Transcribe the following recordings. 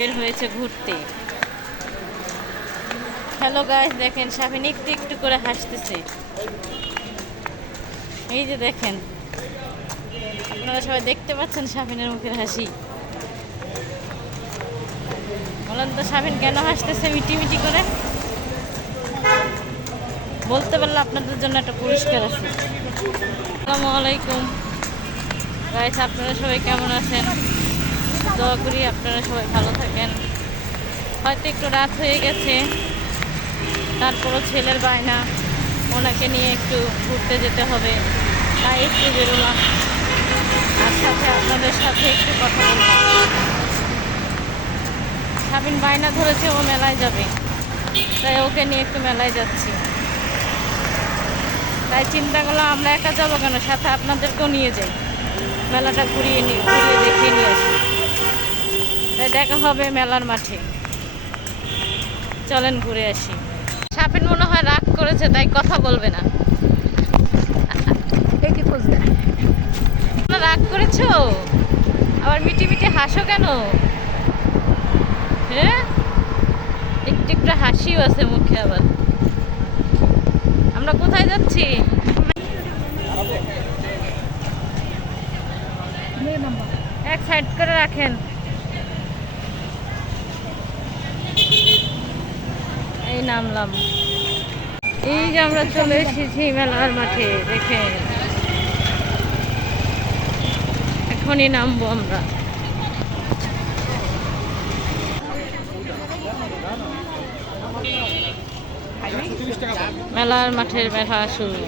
বের হয়েছে ঘুরতে। হ্যালো গাইস দেখেন সাবিন একটু একটু করে হাসতেছে। এই যে দেখেন, আপনারা সবাই দেখতে পাচ্ছেন সাবিনের মুখের হাসি। বলেন তো সাবিন কেন হাসতেছে মিটি মিটি করে? বলতে পারলে আপনাদের জন্য একটা পুরস্কার আছে। আসসালামু আলাইকুম। গাইস আপনারা সবাই কেমন আছেন? দোয়া করি আপনারা সবাই ভালো থাকেন। হয়তো একটু রাত হয়ে গেছে, তারপরও ছেলের বায়না, ওনাকে নিয়ে একটু ঘুরতে যেতে হবে, তাই একটু বেরোলাম। আর সাথে আপনাদের সাথে একটু কথা বললাম। সাবিন বায়না ধরেছে, ও মেলায় যাবে, তাই ওকে নিয়ে একটু মেলায় যাচ্ছি। তাই চিন্তা করলাম, আমরা একা যাব কেন? সাথে আপনাদেরকেও নিয়ে যাই। মেলাটা ঘুরিয়ে নিই ঘুরিয়ে দেখিয়ে নিয়ে আসি। দেখা হবে মেলার মাঠে। চলেন ঘুরে আসি। সাপেন মনে হয় রাগ করেছে তাই কথা বলবে না। রাগ করেছ? আবার মিটি মিটি হাসো কেন? হ্যাঁ? একটু একটু হাসিও আছে মুখে আবার। আমরা কোথায় যাচ্ছি? এক সাইড করে রাখেন। নামলাম। এই যে আমরা চলে এসেছি মেলার মাঠে দেখে এখনই নামবো আমরা। মেলার মাঠের মেলা শুরু।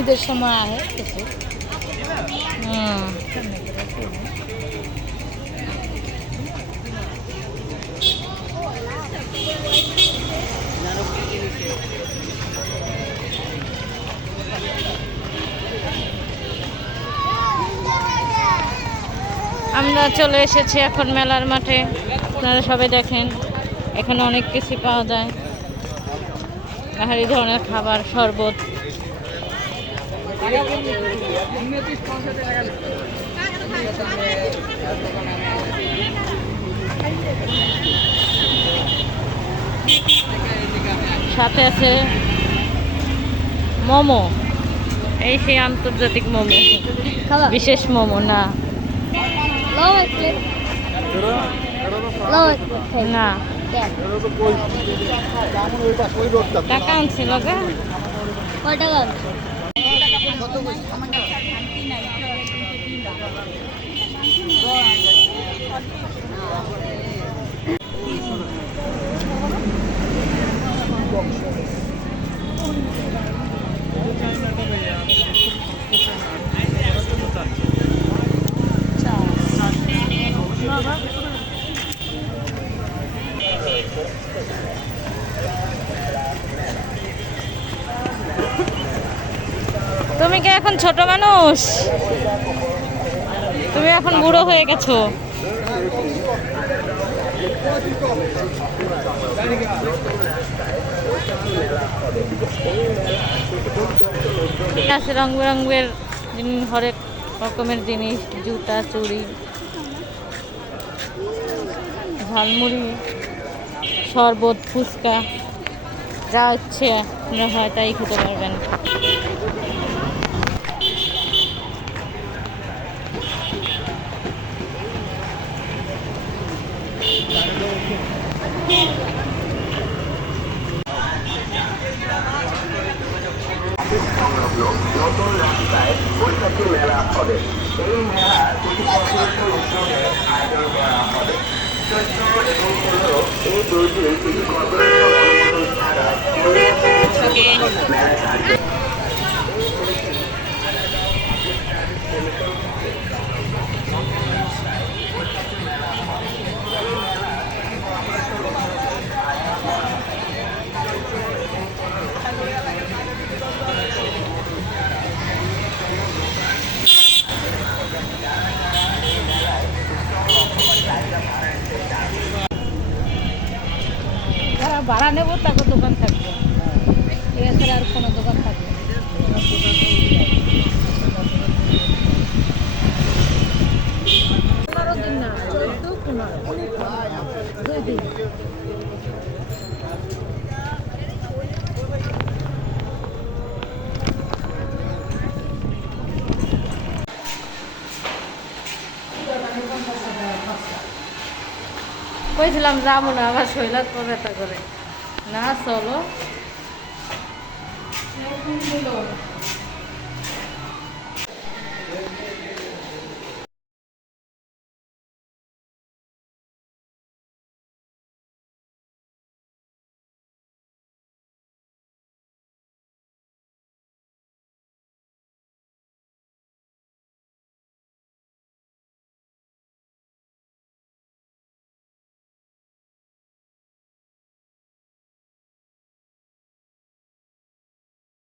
ঈদের সময় আহে কিছু। হ্যাঁ। আমরা চলে এসেছি এখন মেলার মাঠে। আপনারা সবাই দেখেন এখানে অনেক কিছু পাওয়া যায়। বাহারি ধরনের খাবার শরবত। সাথে আছে মোমো। এই সেই আন্তর্জাতিক মোমো। বিশেষ মোমো না। না। টাকা আনছিল গা তুমি কি এখন ছোট মানুষ? তুমি এখন বুড়ো হয়ে গেছো। আছে রং বেরঙের হরেক রকমের জিনিস, জুতা, চুড়ি, ঝালমুড়ি, শরবত, ফুচকা, যা ইচ্ছে, আপনারা হয় তাই খেতে পারবেন। দিন কিছু কর্পোরেশন অনুমোদন ছাড়া মেলা থাকবে ভাড়া নেব তাকে দোকান থাকবে। এছাড়া আর কোনো দোকান থাকবে কইছিলাম, যাব না আবার শৈলাত ব্যথা করে। lá solo.